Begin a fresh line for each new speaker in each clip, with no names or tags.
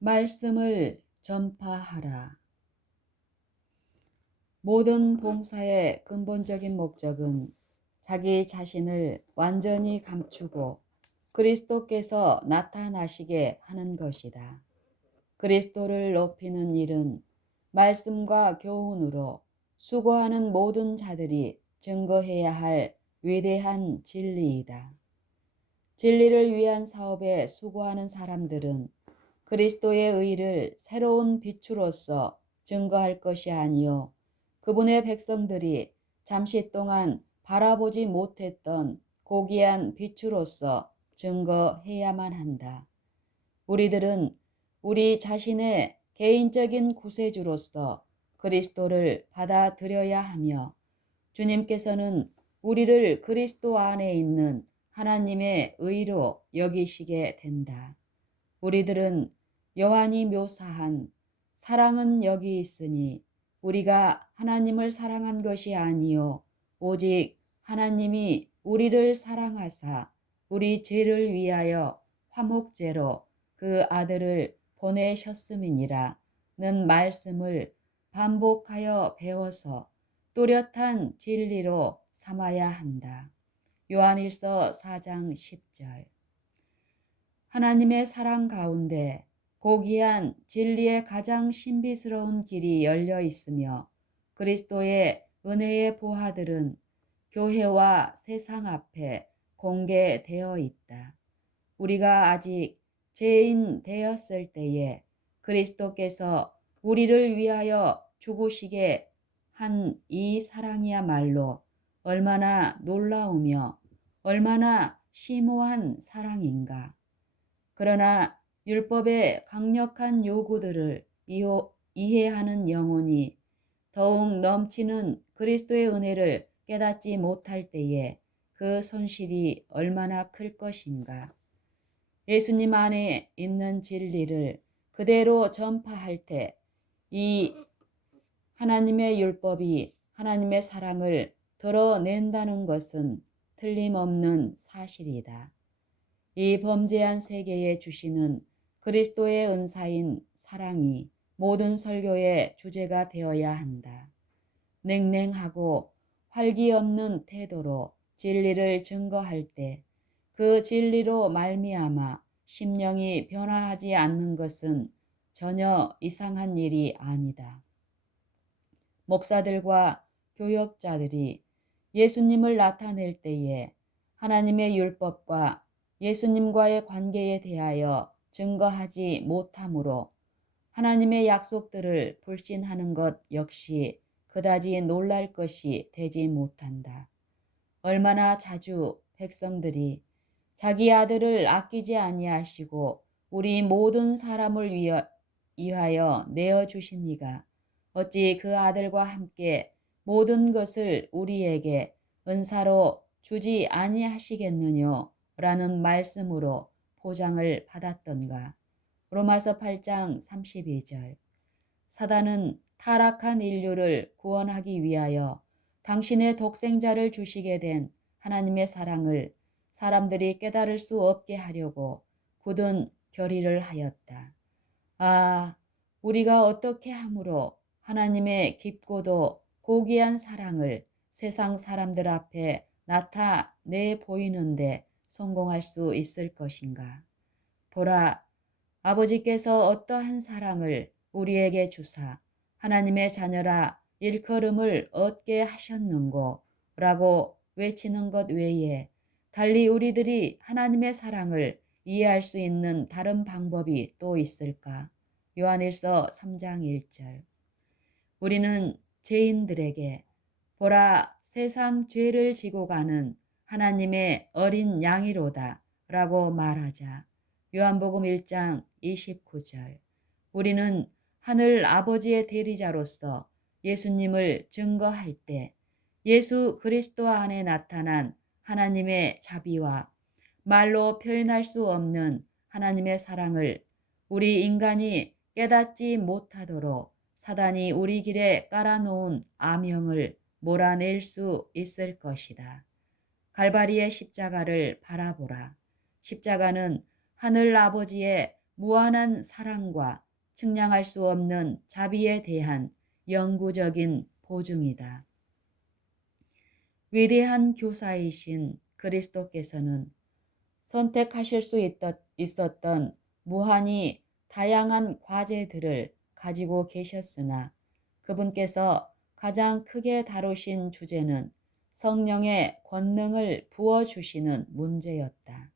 말씀을 전파하라. 모든 봉사의 근본적인 목적은 자기 자신을 완전히 감추고 그리스도께서 나타나시게 하는 것이다. 그리스도를 높이는 일은 말씀과 교훈으로 수고하는 모든 자들이 증거해야 할 위대한 진리이다. 진리를 위한 사업에 수고하는 사람들은 그리스도의 의를 새로운 빛으로서 증거할 것이 아니요 그분의 백성들이 잠시 동안 바라보지 못했던 고귀한 빛으로서 증거해야만 한다. 우리들은 우리 자신의 개인적인 구세주로서 그리스도를 받아들여야 하며 주님께서는 우리를 그리스도 안에 있는 하나님의 의로 여기시게 된다. 우리들은 요한이 묘사한 사랑은 여기 있으니 우리가 하나님을 사랑한 것이 아니요 오직 하나님이 우리를 사랑하사 우리 죄를 위하여 화목제로 그 아들을 보내셨음이니라 는 말씀을 반복하여 배워서 또렷한 진리로 삼아야 한다. 요한일서 4장 10절 하나님의 사랑 가운데 고귀한 진리의 가장 신비스러운 길이 열려 있으며 그리스도의 은혜의 보화들은 교회와 세상 앞에 공개되어 있다. 우리가 아직 죄인 되었을 때에 그리스도께서 우리를 위하여 죽으시게 한 이 사랑이야말로 얼마나 놀라우며 얼마나 심오한 사랑인가. 그러나 율법의 강력한 요구들을 이해하는 영혼이 더욱 넘치는 그리스도의 은혜를 깨닫지 못할 때에 그 손실이 얼마나 클 것인가. 예수님 안에 있는 진리를 그대로 전파할 때 이 하나님의 율법이 하나님의 사랑을 드러낸다는 것은 틀림없는 사실이다. 이 범죄한 세계에 주시는 그리스도의 은사인 사랑이 모든 설교의 주제가 되어야 한다. 냉랭하고 활기 없는 태도로 진리를 증거할 때 그 진리로 말미암아 심령이 변화하지 않는 것은 전혀 이상한 일이 아니다. 목사들과 교역자들이 예수님을 나타낼 때에 하나님의 율법과 예수님과의 관계에 대하여 증거하지 못하므로 하나님의 약속들을 불신하는 것 역시 그다지 놀랄 것이 되지 못한다. 얼마나 자주 백성들이 자기 아들을 아끼지 아니하시고 우리 모든 사람을 위하여 내어 주시니가 어찌 그 아들과 함께 모든 것을 우리에게 은사로 주지 아니하시겠느뇨 라는 말씀으로 보장을 받았던가. 로마서 8장 32절 사단은 타락한 인류를 구원하기 위하여 당신의 독생자를 주시게 된 하나님의 사랑을 사람들이 깨달을 수 없게 하려고 굳은 결의를 하였다. 아, 우리가 어떻게 함으로 하나님의 깊고도 고귀한 사랑을 세상 사람들 앞에 나타내 보이는데 성공할 수 있을 것인가? 보라, 아버지께서 어떠한 사랑을 우리에게 주사 하나님의 자녀라 일컬음을 얻게 하셨는고 라고 외치는 것 외에 달리 우리들이 하나님의 사랑을 이해할 수 있는 다른 방법이 또 있을까? 요한일서 3장 1절 우리는 죄인들에게 보라 세상 죄를 지고 가는 하나님의 어린 양이로다 라고 말하자 요한복음 1장 29절 우리는 하늘 아버지의 대리자로서 예수님을 증거할 때 예수 그리스도 안에 나타난 하나님의 자비와 말로 표현할 수 없는 하나님의 사랑을 우리 인간이 깨닫지 못하도록 사단이 우리 길에 깔아놓은 암영을 몰아낼 수 있을 것이다. 갈바리의 십자가를 바라보라. 십자가는 하늘 아버지의 무한한 사랑과 측량할 수 없는 자비에 대한 영구적인 보증이다. 위대한 교사이신 그리스도께서는 선택하실 수 있었던 무한히 다양한 과제들을 가지고 계셨으나 그분께서 가장 크게 다루신 주제는 성령의 권능을 부어주시는 문제였다.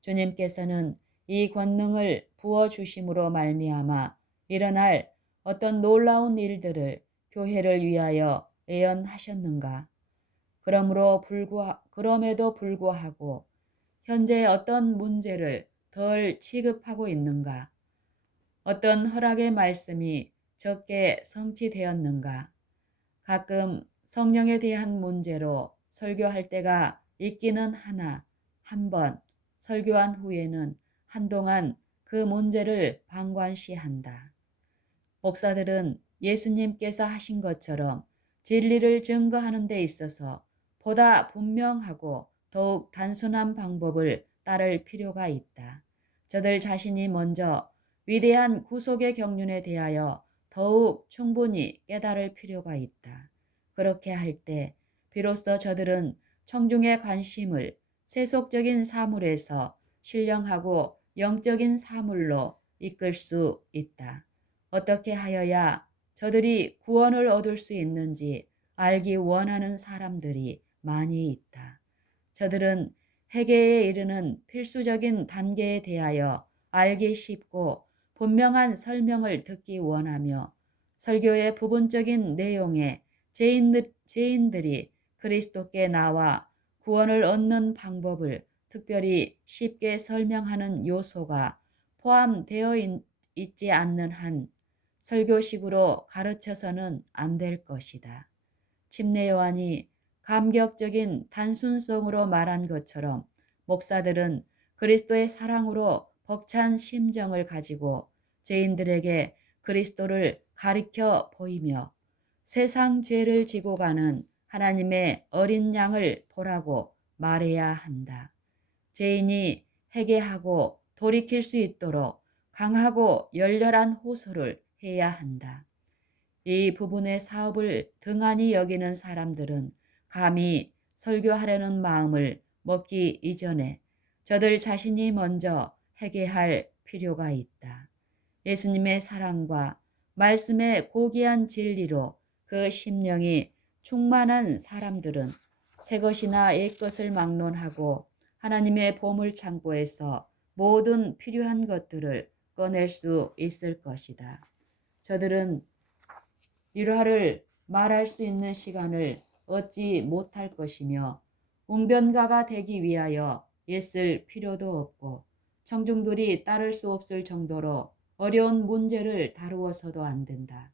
주님께서는 이 권능을 부어주심으로 말미암아 일어날 어떤 놀라운 일들을 교회를 위하여 예언하셨는가? 그러므로 불구하, 그럼에도 불구하고 현재 어떤 문제를 덜 취급하고 있는가? 어떤 허락의 말씀이 적게 성취되었는가? 가끔 성령에 대한 문제로 설교할 때가 있기는 하나 한 번 설교한 후에는 한동안 그 문제를 방관시한다. 목사들은 예수님께서 하신 것처럼 진리를 증거하는 데 있어서 보다 분명하고 더욱 단순한 방법을 따를 필요가 있다. 저들 자신이 먼저 위대한 구속의 경륜에 대하여 더욱 충분히 깨달을 필요가 있다. 그렇게 할 때 비로소 저들은 청중의 관심을 세속적인 사물에서 신령하고 영적인 사물로 이끌 수 있다. 어떻게 하여야 저들이 구원을 얻을 수 있는지 알기 원하는 사람들이 많이 있다. 저들은 회개에 이르는 필수적인 단계에 대하여 알기 쉽고 분명한 설명을 듣기 원하며 설교의 부분적인 내용에 죄인들, 죄인들이 그리스도께 나와 구원을 얻는 방법을 특별히 쉽게 설명하는 요소가 포함되어 있지 않는 한 설교식으로 가르쳐서는 안 될 것이다. 침례 요한이 감격적인 단순성으로 말한 것처럼 목사들은 그리스도의 사랑으로 벅찬 심정을 가지고 죄인들에게 그리스도를 가리켜 보이며 세상 죄를 지고 가는 하나님의 어린 양을 보라고 말해야 한다. 죄인이 회개하고 돌이킬 수 있도록 강하고 열렬한 호소를 해야 한다. 이 부분의 사업을 등한히 여기는 사람들은 감히 설교하려는 마음을 먹기 이전에 저들 자신이 먼저 회개할 필요가 있다. 예수님의 사랑과 말씀의 고귀한 진리로 그 심령이 충만한 사람들은 새 것이나 옛 것을 막론하고 하나님의 보물 창고에서 모든 필요한 것들을 꺼낼 수 있을 것이다. 저들은 일화를 말할 수 있는 시간을 얻지 못할 것이며 웅변가가 되기 위하여 애쓸 필요도 없고 청중들이 따를 수 없을 정도로 어려운 문제를 다루어서도 안 된다.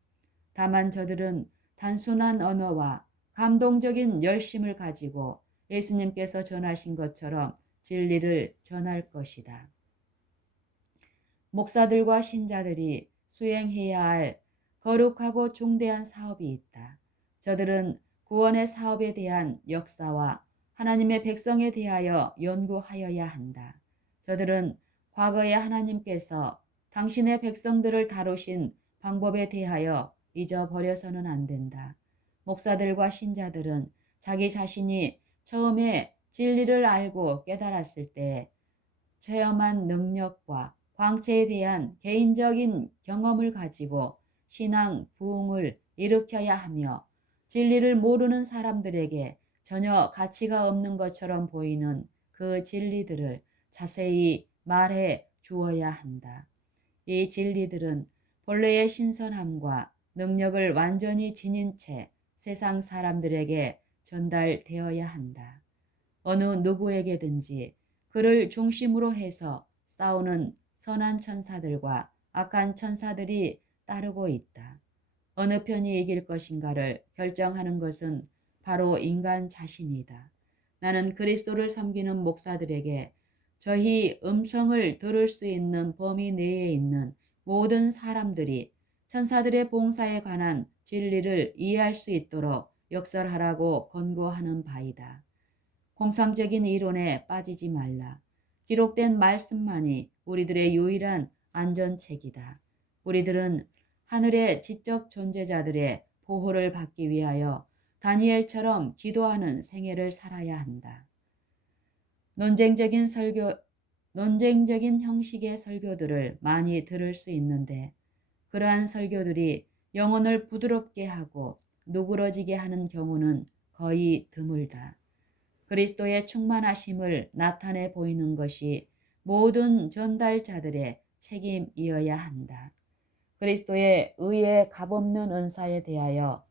다만 저들은 단순한 언어와 감동적인 열심을 가지고 예수님께서 전하신 것처럼 진리를 전할 것이다. 목사들과 신자들이 수행해야 할 거룩하고 중대한 사업이 있다. 저들은 구원의 사업에 대한 역사와 하나님의 백성에 대하여 연구하여야 한다. 저들은 과거에 하나님께서 당신의 백성들을 다루신 방법에 대하여 잊어버려서는 안 된다. 목사들과 신자들은 자기 자신이 처음에 진리를 알고 깨달았을 때 체험한 능력과 광채에 대한 개인적인 경험을 가지고 신앙 부흥을 일으켜야 하며 진리를 모르는 사람들에게 전혀 가치가 없는 것처럼 보이는 그 진리들을 자세히 말해 주어야 한다. 이 진리들은 본래의 신선함과 능력을 완전히 지닌 채 세상 사람들에게 전달되어야 한다. 어느 누구에게든지 그를 중심으로 해서 싸우는 선한 천사들과 악한 천사들이 따르고 있다. 어느 편이 이길 것인가를 결정하는 것은 바로 인간 자신이다. 나는 그리스도를 섬기는 목사들에게 저희 음성을 들을 수 있는 범위 내에 있는 모든 사람들이 천사들의 봉사에 관한 진리를 이해할 수 있도록 역설하라고 권고하는 바이다. 공상적인 이론에 빠지지 말라. 기록된 말씀만이 우리들의 유일한 안전책이다. 우리들은 하늘의 지적 존재자들의 보호를 받기 위하여 다니엘처럼 기도하는 생애를 살아야 한다. 논쟁적인 설교, 논쟁적인 형식의 설교들을 많이 들을 수 있는데 그러한 설교들이 영혼을 부드럽게 하고 누그러지게 하는 경우는 거의 드물다. 그리스도의 충만하심을 나타내 보이는 것이 모든 전달자들의 책임이어야 한다. 그리스도의 의의 값없는 은사에 대하여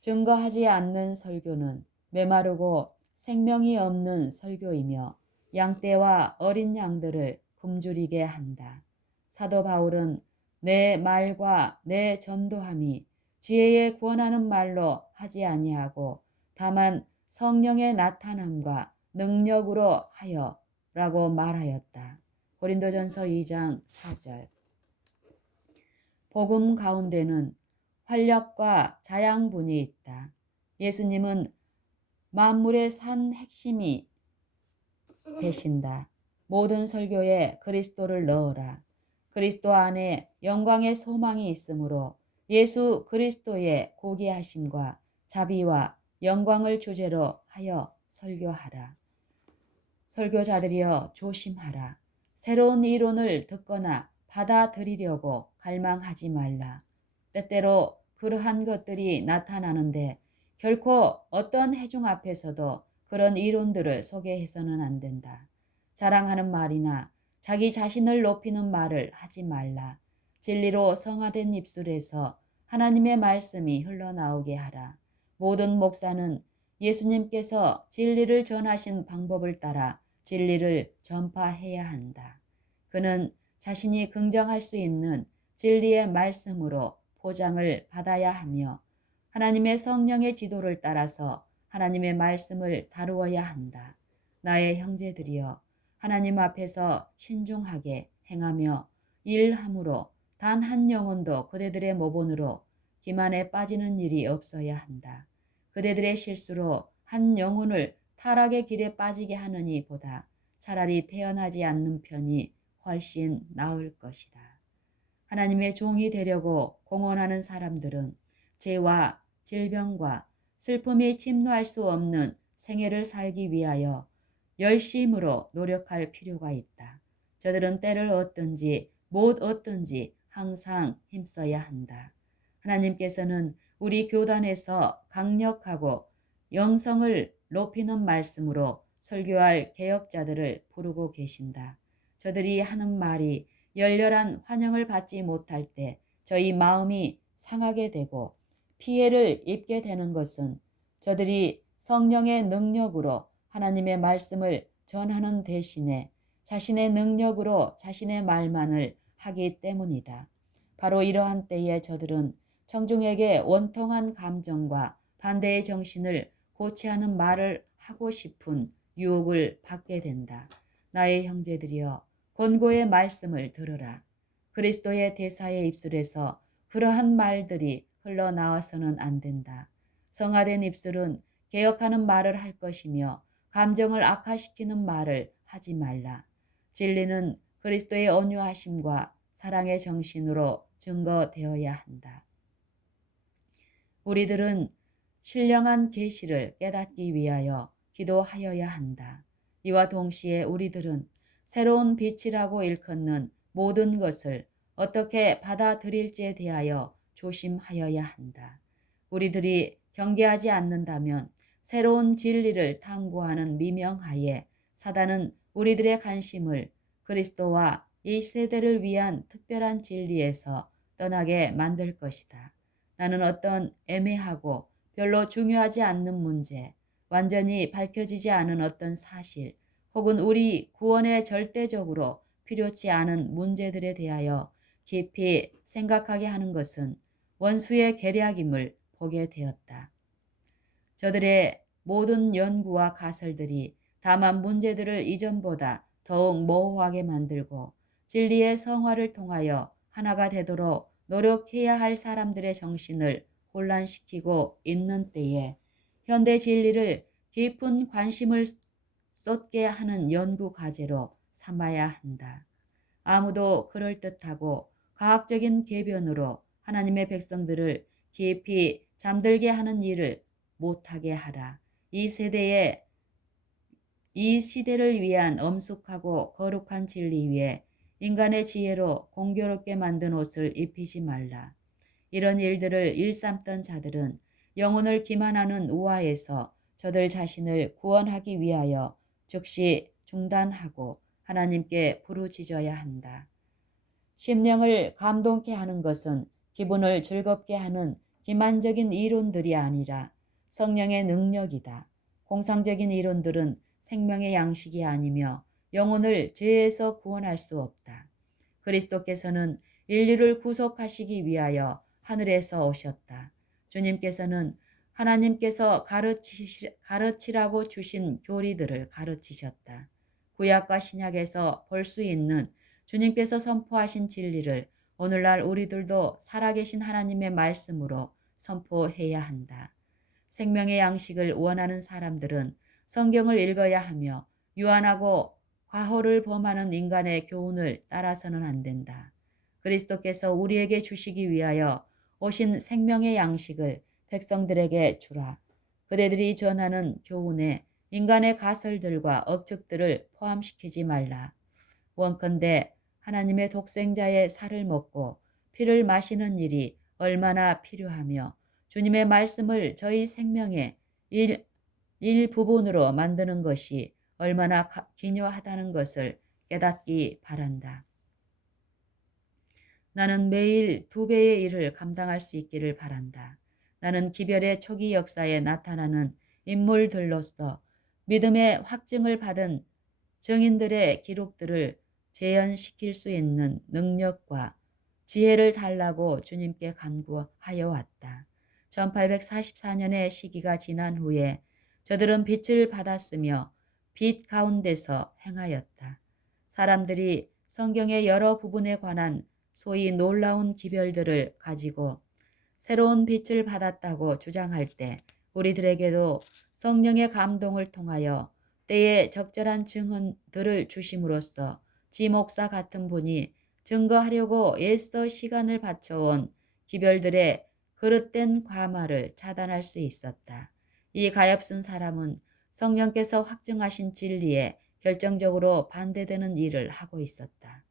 증거하지 않는 설교는 메마르고 생명이 없는 설교이며 양떼와 어린 양들을 굶주리게 한다. 사도 바울은 내 말과 내 전도함이 지혜에 구원하는 말로 하지 아니하고 다만 성령의 나타남과 능력으로 하여 라고 말하였다. 고린도전서 2장 4절 복음 가운데는 활력과 자양분이 있다. 예수님은 만물의 산 핵심이 되신다. 모든 설교에 그리스도를 넣어라. 그리스도 안에 영광의 소망이 있으므로 예수 그리스도의 고귀하심과 자비와 영광을 주제로 하여 설교하라. 설교자들이여 조심하라. 새로운 이론을 듣거나 받아들이려고 갈망하지 말라. 때때로 그러한 것들이 나타나는데 결코 어떤 회중 앞에서도 그런 이론들을 소개해서는 안 된다. 자랑하는 말이나 자기 자신을 높이는 말을 하지 말라. 진리로 성화된 입술에서 하나님의 말씀이 흘러나오게 하라. 모든 목사는 예수님께서 진리를 전하신 방법을 따라 진리를 전파해야 한다. 그는 자신이 긍정할 수 있는 진리의 말씀으로 포장을 받아야 하며 하나님의 성령의 지도를 따라서 하나님의 말씀을 다루어야 한다. 나의 형제들이여 하나님 앞에서 신중하게 행하며 일함으로 단 한 영혼도 그대들의 모본으로 기만에 빠지는 일이 없어야 한다. 그대들의 실수로 한 영혼을 타락의 길에 빠지게 하느니 보다 차라리 태어나지 않는 편이 훨씬 나을 것이다. 하나님의 종이 되려고 공헌하는 사람들은 죄와 질병과 슬픔이 침노할 수 없는 생애를 살기 위하여 열심으로 노력할 필요가 있다. 저들은 때를 얻든지 못 얻든지 항상 힘써야 한다. 하나님께서는 우리 교단에서 강력하고 영성을 높이는 말씀으로 설교할 개혁자들을 부르고 계신다. 저들이 하는 말이 열렬한 환영을 받지 못할 때 저희 마음이 상하게 되고 피해를 입게 되는 것은 저들이 성령의 능력으로 하나님의 말씀을 전하는 대신에 자신의 능력으로 자신의 말만을 하기 때문이다. 바로 이러한 때에 저들은 청중에게 원통한 감정과 반대의 정신을 고치하는 말을 하고 싶은 유혹을 받게 된다. 나의 형제들이여 권고의 말씀을 들으라. 그리스도의 대사의 입술에서 그러한 말들이 흘러나와서는 안 된다. 성화된 입술은 개혁하는 말을 할 것이며 감정을 악화시키는 말을 하지 말라. 진리는 그리스도의 온유하심과 사랑의 정신으로 증거되어야 한다. 우리들은 신령한 계시를 깨닫기 위하여 기도하여야 한다. 이와 동시에 우리들은 새로운 빛이라고 일컫는 모든 것을 어떻게 받아들일지에 대하여 조심하여야 한다. 우리들이 경계하지 않는다면 새로운 진리를 탐구하는 미명하에 사단은 우리들의 관심을 그리스도와 이 세대를 위한 특별한 진리에서 떠나게 만들 것이다. 나는 어떤 애매하고 별로 중요하지 않는 문제, 완전히 밝혀지지 않은 어떤 사실, 혹은 우리 구원에 절대적으로 필요치 않은 문제들에 대하여 깊이 생각하게 하는 것은 원수의 계략임을 보게 되었다. 저들의 모든 연구와 가설들이 다만 문제들을 이전보다 더욱 모호하게 만들고 진리의 성화를 통하여 하나가 되도록 노력해야 할 사람들의 정신을 혼란시키고 있는 때에 현대 진리를 깊은 관심을 쏟게 하는 연구 과제로 삼아야 한다. 아무도 그럴듯하고 과학적인 계변으로 하나님의 백성들을 깊이 잠들게 하는 일을 못하게 하라. 이 세대에 이 시대를 위한 엄숙하고 거룩한 진리 위에 인간의 지혜로 공교롭게 만든 옷을 입히지 말라. 이런 일들을 일삼던 자들은 영혼을 기만하는 우화에서 저들 자신을 구원하기 위하여 즉시 중단하고 하나님께 부르짖어야 한다. 심령을 감동케 하는 것은 기분을 즐겁게 하는 기만적인 이론들이 아니라 성령의 능력이다. 공상적인 이론들은 생명의 양식이 아니며 영혼을 죄에서 구원할 수 없다. 그리스도께서는 인류를 구속하시기 위하여 하늘에서 오셨다. 주님께서는 하나님께서 가르치, 가르치라고 주신 교리들을 가르치셨다. 구약과 신약에서 볼 수 있는 주님께서 선포하신 진리를 오늘날 우리들도 살아계신 하나님의 말씀으로 선포해야 한다. 생명의 양식을 원하는 사람들은 성경을 읽어야 하며 유한하고 과호를 범하는 인간의 교훈을 따라서는 안 된다. 그리스도께서 우리에게 주시기 위하여 오신 생명의 양식을 백성들에게 주라. 그대들이 전하는 교훈에 인간의 가설들과 억측들을 포함시키지 말라. 원컨대 하나님의 독생자의 살을 먹고 피를 마시는 일이 얼마나 필요하며 주님의 말씀을 저희 생명의 일, 일부분으로 만드는 것이 얼마나 기묘하다는 것을 깨닫기 바란다. 나는 매일 두 배의 일을 감당할 수 있기를 바란다. 나는 기별의 초기 역사에 나타나는 인물들로서 믿음의 확증을 받은 증인들의 기록들을 재현시킬 수 있는 능력과 지혜를 달라고 주님께 간구하여 왔다. 1844년의 시기가 지난 후에 저들은 빛을 받았으며 빛 가운데서 행하였다. 사람들이 성경의 여러 부분에 관한 소위 놀라운 기별들을 가지고 새로운 빛을 받았다고 주장할 때 우리들에게도 성령의 감동을 통하여 때에 적절한 증언들을 주심으로써 지 목사 같은 분이 증거하려고 애써 시간을 바쳐온 기별들의 그릇된 과마를 차단할 수 있었다. 이 가엾은 사람은 성령께서 확증하신 진리에 결정적으로 반대되는 일을 하고 있었다.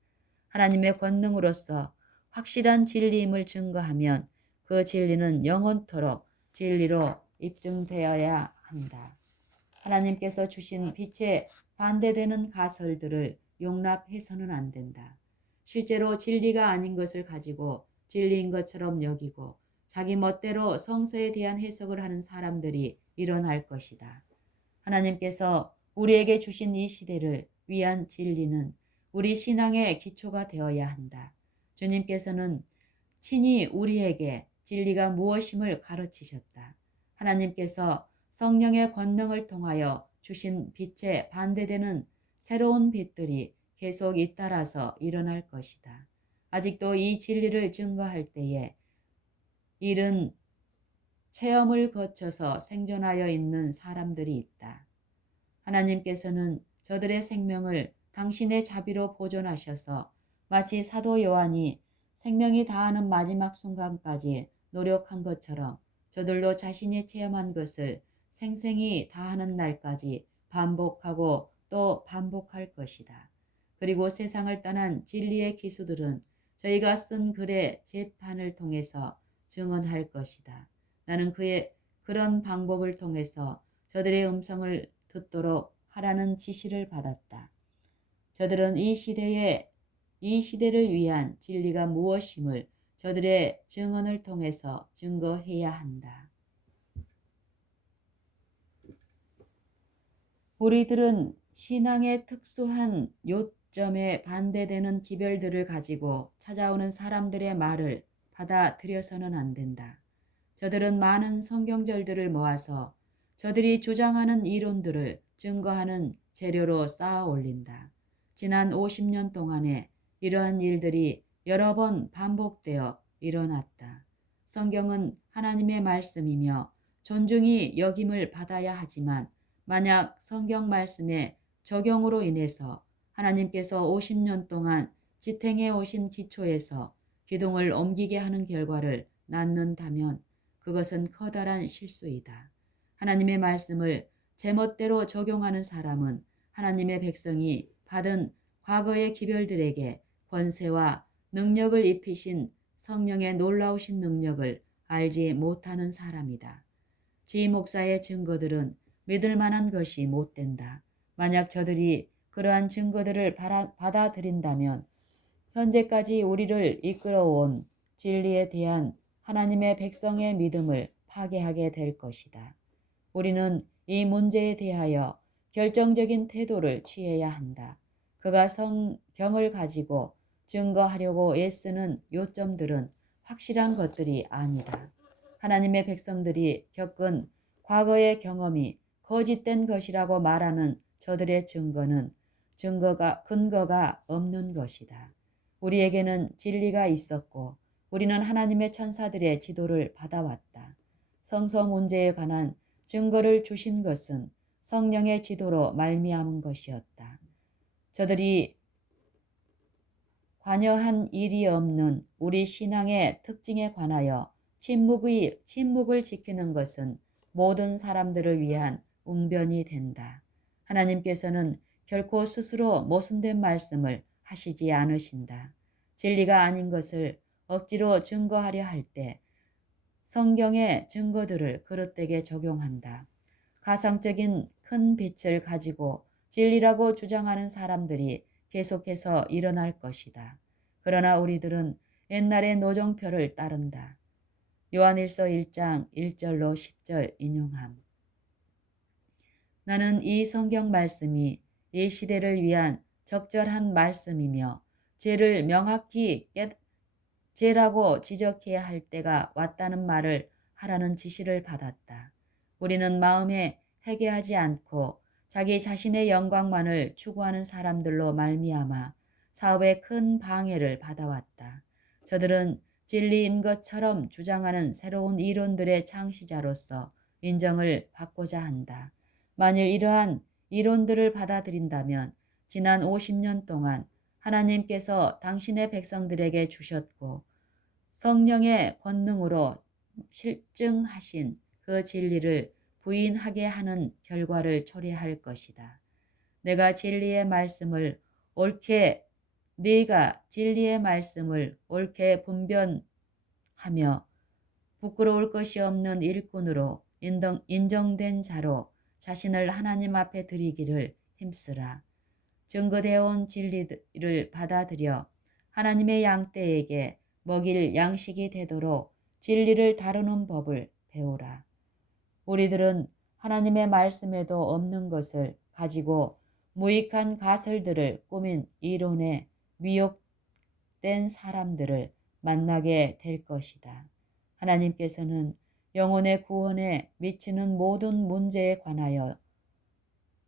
하나님의 권능으로서 확실한 진리임을 증거하면 그 진리는 영원토록 진리로 입증되어야 한다. 하나님께서 주신 빛에 반대되는 가설들을 용납해서는 안 된다. 실제로 진리가 아닌 것을 가지고 진리인 것처럼 여기고 자기 멋대로 성서에 대한 해석을 하는 사람들이 일어날 것이다. 하나님께서 우리에게 주신 이 시대를 위한 진리는 우리 신앙의 기초가 되어야 한다. 주님께서는 친히 우리에게 진리가 무엇임을 가르치셨다. 하나님께서 성령의 권능을 통하여 주신 빛에 반대되는 새로운 빛들이 계속 잇따라서 일어날 것이다. 아직도 이 진리를 증거할 때에 이른 체험을 거쳐서 생존하여 있는 사람들이 있다. 하나님께서는 저들의 생명을 당신의 자비로 보존하셔서 마치 사도 요한이 생명이 다하는 마지막 순간까지 노력한 것처럼 저들로 자신이 체험한 것을 생생히 다하는 날까지 반복하고 또 반복할 것이다. 그리고 세상을 떠난 진리의 기수들은 저희가 쓴 글의 재판을 통해서 증언할 것이다. 나는 그의 그런 방법을 통해서 저들의 음성을 듣도록 하라는 지시를 받았다. 저들은 이 시대에 이 시대를 위한 진리가 무엇임을 저들의 증언을 통해서 증거해야 한다. 우리들은 신앙의 특수한 요점에 반대되는 기별들을 가지고 찾아오는 사람들의 말을 받아들여서는 안 된다. 저들은 많은 성경절들을 모아서 저들이 주장하는 이론들을 증거하는 재료로 쌓아 올린다. 지난 50년 동안에 이러한 일들이 여러 번 반복되어 일어났다. 성경은 하나님의 말씀이며 존중이 여김을 받아야 하지만 만약 성경 말씀의 적용으로 인해서 하나님께서 50년 동안 지탱해 오신 기초에서 기둥을 옮기게 하는 결과를 낳는다면 그것은 커다란 실수이다. 하나님의 말씀을 제멋대로 적용하는 사람은 하나님의 백성이 받은 과거의 기별들에게 권세와 능력을 입히신 성령의 놀라우신 능력을 알지 못하는 사람이다. 지 목사의 증거들은 믿을 만한 것이 못 된다. 만약 저들이 그러한 증거들을 받아들인다면 현재까지 우리를 이끌어온 진리에 대한 하나님의 백성의 믿음을 파괴하게 될 것이다. 우리는 이 문제에 대하여 결정적인 태도를 취해야 한다. 그가 성경을 가지고 증거하려고 애쓰는 요점들은 확실한 것들이 아니다. 하나님의 백성들이 겪은 과거의 경험이 거짓된 것이라고 말하는 저들의 증거는 증거가 근거가 없는 것이다. 우리에게는 진리가 있었고 우리는 하나님의 천사들의 지도를 받아왔다. 성서 문제에 관한 증거를 주신 것은 성령의 지도로 말미암은 것이었다. 저들이 관여한 일이 없는 우리 신앙의 특징에 관하여 침묵의, 침묵을 지키는 것은 모든 사람들을 위한 웅변이 된다. 하나님께서는 결코 스스로 모순된 말씀을 하시지 않으신다. 진리가 아닌 것을 억지로 증거하려 할 때 성경의 증거들을 그릇되게 적용한다. 가상적인 큰 빛을 가지고 진리라고 주장하는 사람들이 계속해서 일어날 것이다. 그러나 우리들은 옛날의 노정표를 따른다. 요한일서 1장 1절로 10절 인용함. 나는 이 성경 말씀이 이 시대를 위한 적절한 말씀이며 죄를 명확히 깨, 죄라고 지적해야 할 때가 왔다는 말을 하라는 지시를 받았다. 우리는 마음에 회개하지 않고 자기 자신의 영광만을 추구하는 사람들로 말미암아 사업에 큰 방해를 받아왔다. 저들은 진리인 것처럼 주장하는 새로운 이론들의 창시자로서 인정을 받고자 한다. 만일 이러한 이론들을 받아들인다면 지난 50년 동안 하나님께서 당신의 백성들에게 주셨고 성령의 권능으로 실증하신 그 진리를 부인하게 하는 결과를 초래할 것이다. 내가 진리의 말씀을 옳게 네가 진리의 말씀을 옳게 분변하며 부끄러울 것이 없는 일꾼으로 인정, 인정된 자로 자신을 하나님 앞에 드리기를 힘쓰라. 증거되어 온 진리를 받아들여 하나님의 양떼에게 먹일 양식이 되도록 진리를 다루는 법을 배우라. 우리들은 하나님의 말씀에도 없는 것을 가지고 무익한 가설들을 꾸민 이론에 미혹된 사람들을 만나게 될 것이다. 하나님께서는 영혼의 구원에 미치는 모든 문제에 관하여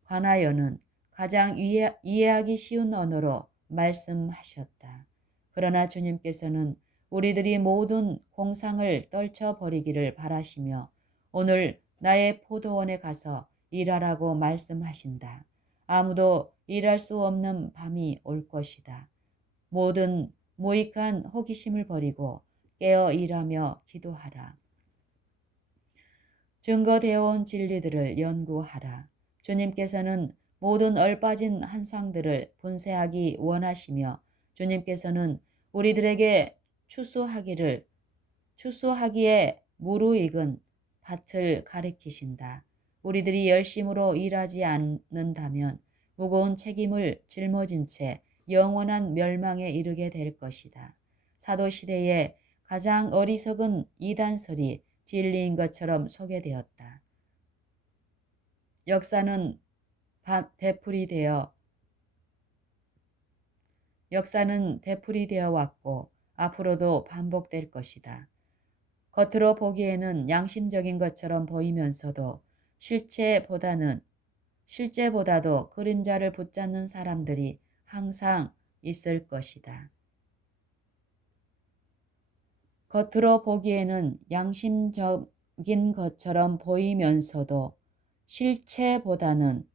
관하여는 가장 이해, 이해하기 쉬운 언어로 말씀하셨다. 그러나 주님께서는 우리들이 모든 공상을 떨쳐버리기를 바라시며 오늘 나의 포도원에 가서 일하라고 말씀하신다. 아무도 일할 수 없는 밤이 올 것이다. 모든 무익한 호기심을 버리고 깨어 일하며 기도하라. 증거되어 온 진리들을 연구하라. 주님께서는 모든 얼빠진 한상들을 분쇄하기 원하시며 주님께서는 우리들에게 추수하기를 추수하기에 무르익은 밭을 가리키신다. 우리들이 열심으로 일하지 않는다면 무거운 책임을 짊어진 채 영원한 멸망에 이르게 될 것이다. 사도 시대에 가장 어리석은 이단설이 진리인 것처럼 소개되었다. 역사는 되풀이 되어 역사는 되풀이 되어 왔고 앞으로도 반복될 것이다. 겉으로 보기에는 양심적인 것처럼 보이면서도 실체보다는 실제보다도 그림자를 붙잡는 사람들이 항상 있을 것이다. 겉으로 보기에는 양심적인 것처럼 보이면서도 실체보다는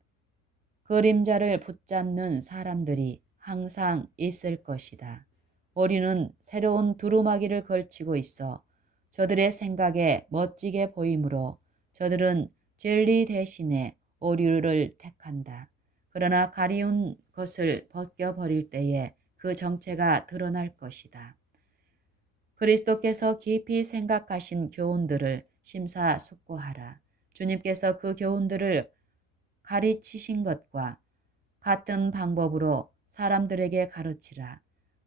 그림자를 붙잡는 사람들이 항상 있을 것이다. 오리는 새로운 두루마기를 걸치고 있어 저들의 생각에 멋지게 보이므로 저들은 진리 대신에 오류를 택한다. 그러나 가리운 것을 벗겨버릴 때에 그 정체가 드러날 것이다. 그리스도께서 깊이 생각하신 교훈들을 심사숙고하라. 주님께서 그 교훈들을 가르치신 것과 같은 방법으로 사람들에게 가르치라.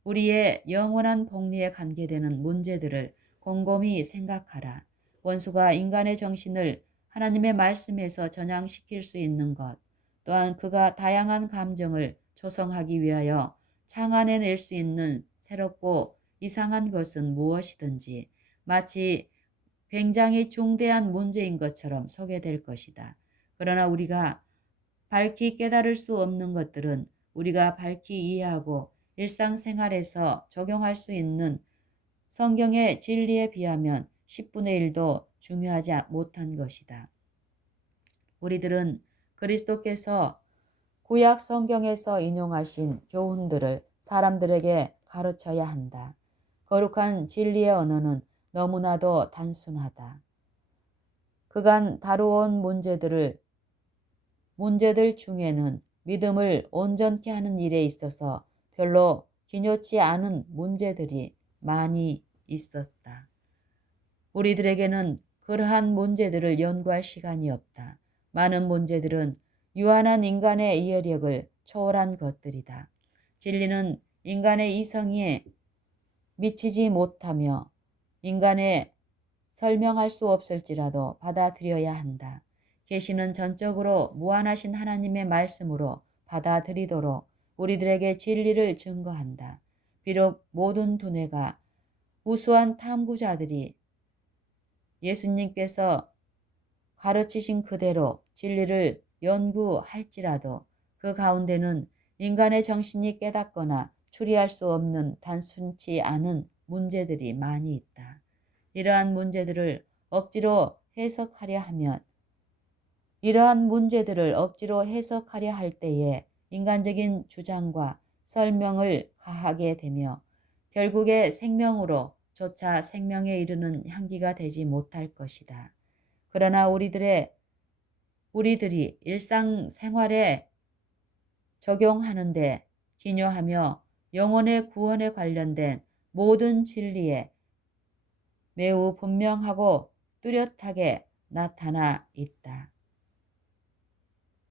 우리의 영원한 복리에 관계되는 문제들을 곰곰이 생각하라. 원수가 인간의 정신을 하나님의 말씀에서 전향시킬 수 있는 것, 또한 그가 다양한 감정을 조성하기 위하여 창안해낼 수 있는 새롭고 이상한 것은 무엇이든지 마치 굉장히 중대한 문제인 것처럼 소개될 것이다. 그러나 우리가 밝히 깨달을 수 없는 것들은 우리가 밝히 이해하고 일상생활에서 적용할 수 있는 성경의 진리에 비하면 10분의 1도 중요하지 못한 것이다. 우리들은 그리스도께서 구약 성경에서 인용하신 교훈들을 사람들에게 가르쳐야 한다. 거룩한 진리의 언어는 너무나도 단순하다. 그간 다루온 문제들을 문제들 중에는 믿음을 온전케 하는 일에 있어서 별로 기묘치 않은 문제들이 많이 있었다. 우리들에게는 그러한 문제들을 연구할 시간이 없다. 많은 문제들은 유한한 인간의 이해력을 초월한 것들이다. 진리는 인간의 이성에 미치지 못하며 인간의 설명할 수 없을지라도 받아들여야 한다. 계시는 전적으로 무한하신 하나님의 말씀으로 받아들이도록 우리들에게 진리를 증거한다. 비록 모든 두뇌가 우수한 탐구자들이 예수님께서 가르치신 그대로 진리를 연구할지라도 그 가운데는 인간의 정신이 깨닫거나 추리할 수 없는 단순치 않은 문제들이 많이 있다. 이러한 문제들을 억지로 해석하려 하면 이러한 문제들을 억지로 해석하려 할 때에 인간적인 주장과 설명을 가하게 되며 결국에 생명으로 조차 생명에 이르는 향기가 되지 못할 것이다. 그러나 우리들의 우리들이 일상 생활에 적용하는데 기묘하며 영혼의 구원에 관련된 모든 진리에 매우 분명하고 뚜렷하게 나타나 있다.